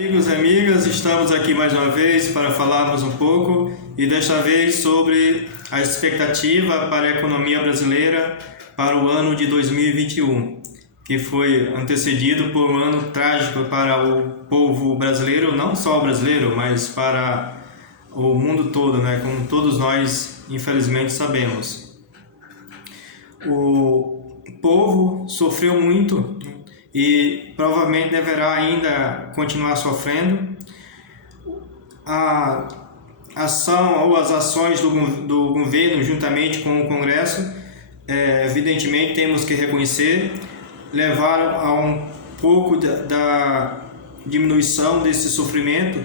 Amigos e amigas, estamos aqui mais uma vez para falarmos um pouco e desta vez sobre a expectativa para a economia brasileira para o ano de 2021, que foi antecedido por um ano trágico para o povo brasileiro, não só o brasileiro, mas para o mundo todo, né? Como todos nós infelizmente sabemos. O povo sofreu muito e provavelmente deverá ainda continuar sofrendo. A ação ou as ações do governo juntamente com o Congresso, evidentemente temos que reconhecer, levaram a um pouco da diminuição desse sofrimento,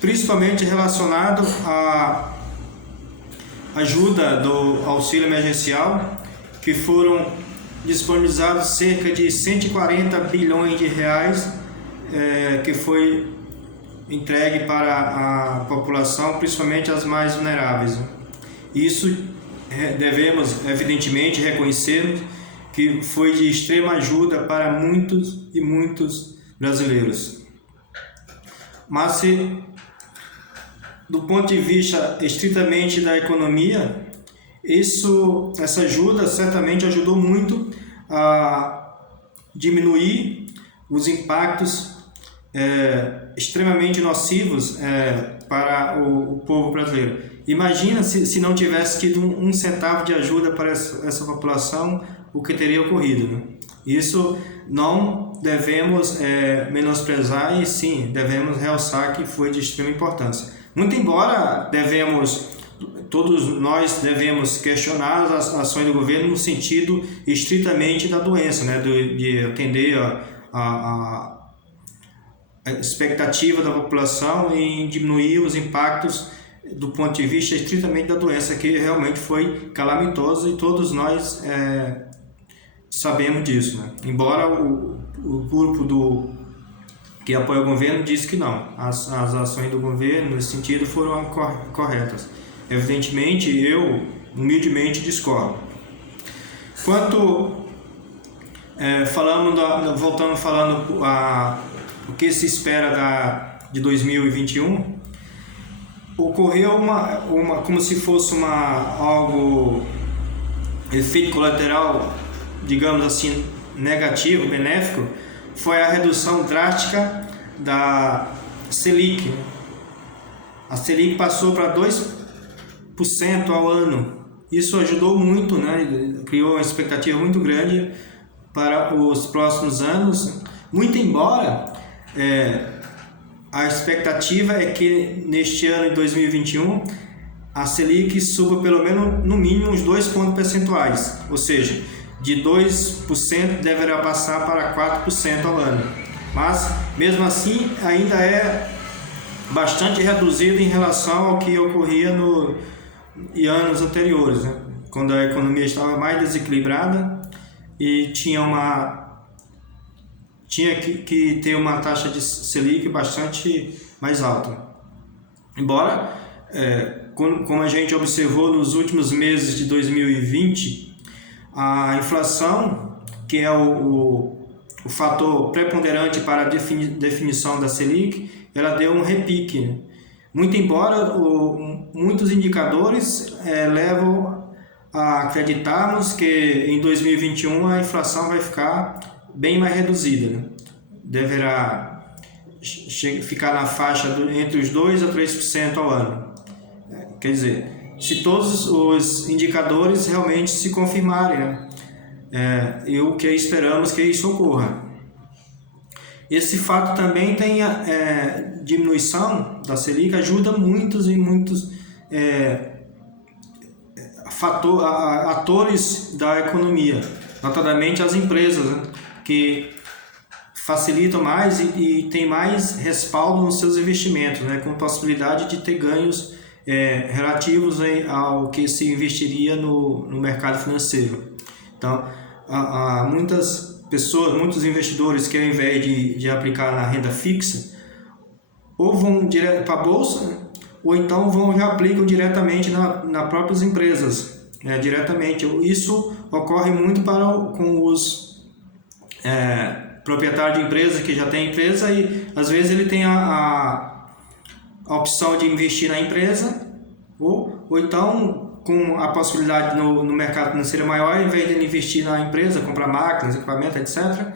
principalmente relacionado à ajuda do auxílio emergencial, que foram disponibilizados cerca de 140 bilhões de reais, que foi entregue para a população, principalmente as mais vulneráveis. Isso devemos evidentemente reconhecer que foi de extrema ajuda para muitos e muitos brasileiros. Mas do ponto de vista estritamente da economia, essa ajuda certamente ajudou muito a diminuir os impactos extremamente nocivos para o povo brasileiro. Imagina se não tivesse tido um centavo de ajuda para essa população, o que teria ocorrido, né? Isso não devemos menosprezar, e sim, devemos realçar que foi de extrema importância. Muito embora todos nós devemos questionar as ações do governo no sentido estritamente da doença, né? De atender a expectativa da população em diminuir os impactos do ponto de vista estritamente da doença, que realmente foi calamitosa e todos nós sabemos disso, né? Embora o grupo que apoia o governo disse que não, as ações do governo nesse sentido foram corretas. Evidentemente, eu humildemente discordo. Voltando falando o que se espera de 2021, ocorreu como se fosse efeito colateral, digamos assim, negativo, benéfico, foi a redução drástica da Selic. A Selic passou para 2% ao ano. Isso ajudou muito, né? Criou uma expectativa muito grande para os próximos anos, muito embora a expectativa é que neste ano de 2021 a Selic suba pelo menos no mínimo uns 2 pontos percentuais, ou seja, de 2% deverá passar para 4% ao ano. Mas mesmo assim ainda é bastante reduzido em relação ao que ocorria em anos anteriores, né? Quando a economia estava mais desequilibrada e tinha que ter uma taxa de Selic bastante mais alta. Embora, como a gente observou nos últimos meses de 2020, a inflação, que é o fator preponderante para a definição da Selic, ela deu um repique, né? Muito embora muitos indicadores levam a acreditarmos que em 2021 a inflação vai ficar bem mais reduzida, né? Deverá ficar na faixa entre os 2% a 3% ao ano. Quer dizer, se todos os indicadores realmente se confirmarem, né? E o que esperamos que isso ocorra. Esse fato também tem a diminuição da Selic, ajuda muitos e muitos atores da economia, notadamente as empresas, né? Que facilitam mais e tem mais respaldo nos seus investimentos, né? Com possibilidade de ter ganhos relativos ao que se investiria no mercado financeiro. Então, há muitas pessoas, muitos investidores que ao invés de aplicar na renda fixa, ou vão direto para a bolsa, né? Ou então já aplicam diretamente nas próprias empresas, diretamente. Isso ocorre muito com os proprietário de empresa que já tem empresa e às vezes ele tem a opção de investir na empresa ou então com a possibilidade no mercado financeiro maior, em vez de ele investir na empresa, comprar máquinas, equipamentos, etc.,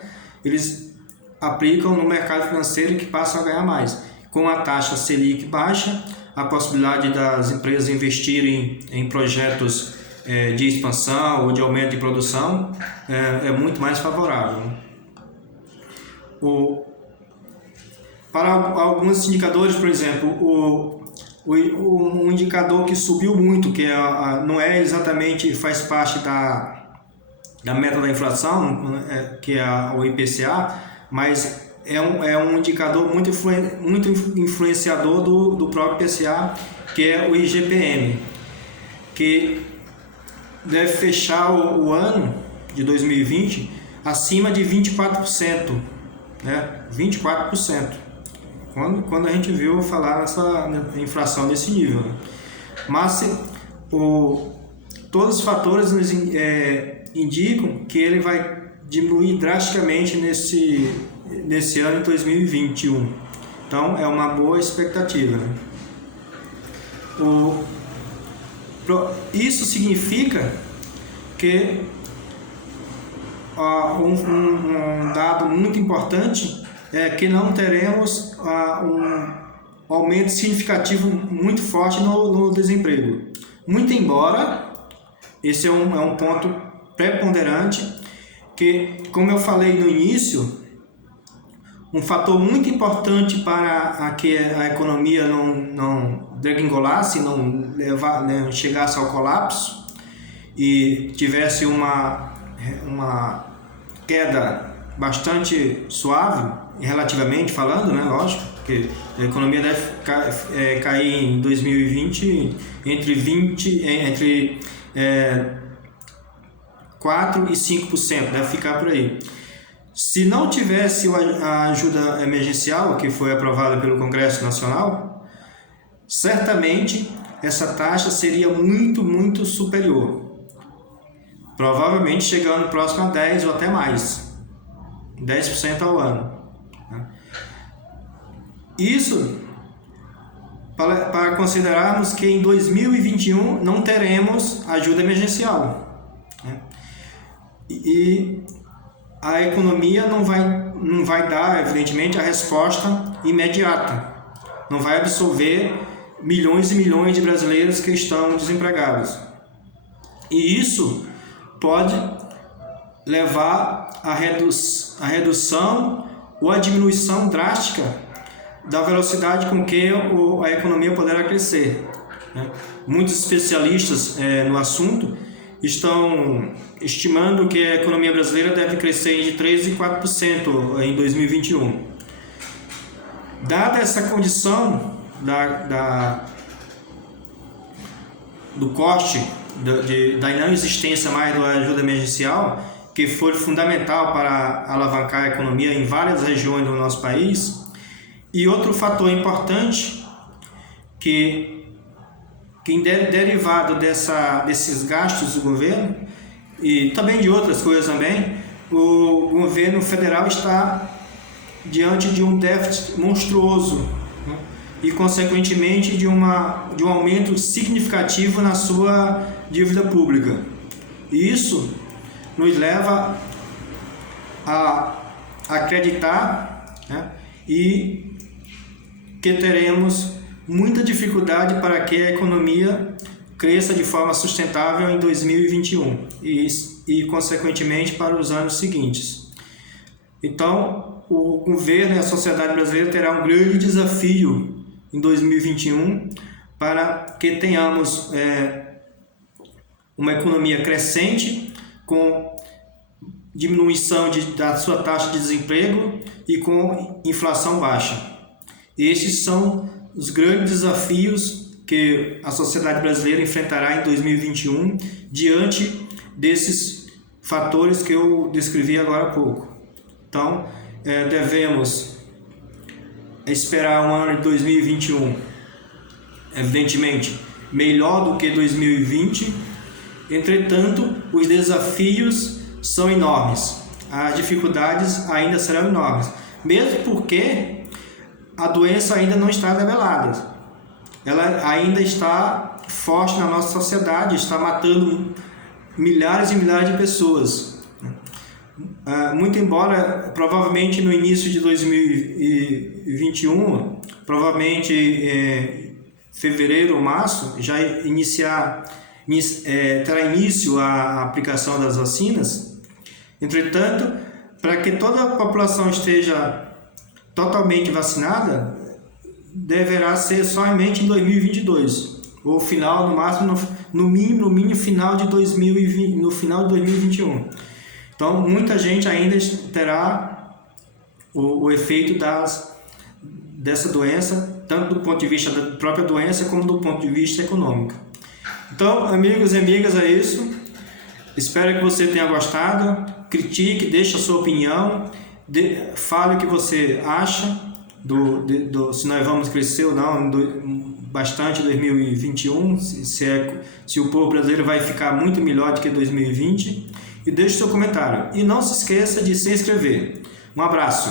eles aplicam no mercado financeiro e que passam a ganhar mais. Com a taxa Selic baixa, a possibilidade das empresas investirem em projetos de expansão ou de aumento de produção é muito mais favorável. Para alguns indicadores, por exemplo, um indicador que subiu muito, que não é exatamente, faz parte da meta da inflação, que é o IPCA, mas é um indicador muito influenciador do próprio IPCA, que é o IGPM, que deve fechar o ano de 2020 acima de 24%, né? 24%. Quando a gente viu falar nessa inflação desse nível. Mas todos os fatores nos indicam que ele vai diminuir drasticamente nesse ano de 2021. Então, é uma boa expectativa, né? Isso significa que um dado muito importante é que não teremos um aumento significativo muito forte no desemprego. Muito embora, esse é um ponto preponderante, que, como eu falei no início, um fator muito importante para que a economia não degringolasse, não chegasse ao colapso e tivesse uma queda bastante suave, relativamente falando, né? Lógico, porque a economia deve cair em 2020 entre 4% e 5%, deve ficar por aí. Se não tivesse a ajuda emergencial, que foi aprovada pelo Congresso Nacional, certamente essa taxa seria muito, muito superior. Provavelmente chegando próximo a 10% ou até mais. 10% ao ano. Isso para considerarmos que em 2021 não teremos ajuda emergencial. E a economia não vai dar, evidentemente, a resposta imediata. Não vai absorver milhões e milhões de brasileiros que estão desempregados. E isso pode levar à redução ou à diminuição drástica da velocidade com que a economia poderá crescer. Muitos especialistas no assunto estão estimando que a economia brasileira deve crescer entre 3% e 4% em 2021. Dada essa condição do corte, da não existência mais da ajuda emergencial, que foi fundamental para alavancar a economia em várias regiões do nosso país, e outro fator importante que derivado desses gastos do governo e também de outras coisas também, o governo federal está diante de um déficit monstruoso, né? E consequentemente de um aumento significativo na sua dívida pública. E isso nos leva a acreditar, né? E que teremos muita dificuldade para que a economia cresça de forma sustentável em 2021 e consequentemente para os anos seguintes. Então, o governo e a sociedade brasileira terá um grande desafio em 2021 para que tenhamos uma economia crescente com diminuição da sua taxa de desemprego e com inflação baixa. Estes são os grandes desafios que a sociedade brasileira enfrentará em 2021 diante desses fatores que eu descrevi agora há pouco. Então, devemos esperar um ano de 2021, evidentemente, melhor do que 2020. Entretanto, os desafios são enormes. as dificuldades ainda serão enormes, mesmo porque a doença ainda não está debelada. Ela ainda está forte na nossa sociedade, está matando milhares e milhares de pessoas. Muito embora, provavelmente no início de 2021, provavelmente fevereiro ou março, já terá início a aplicação das vacinas. Entretanto, para que toda a população esteja totalmente vacinada, deverá ser somente em 2022, ou final, no máximo, no mínimo final de 2020, no final de 2021. Então, muita gente ainda terá o efeito dessa doença, tanto do ponto de vista da própria doença, como do ponto de vista econômico. Então, amigos e amigas, é isso. Espero que você tenha gostado. Critique, deixe a sua opinião, fale o que você acha se nós vamos crescer ou não bastante em 2021, se o povo brasileiro vai ficar muito melhor do que 2020, e deixe seu comentário. E não se esqueça de se inscrever. Um abraço!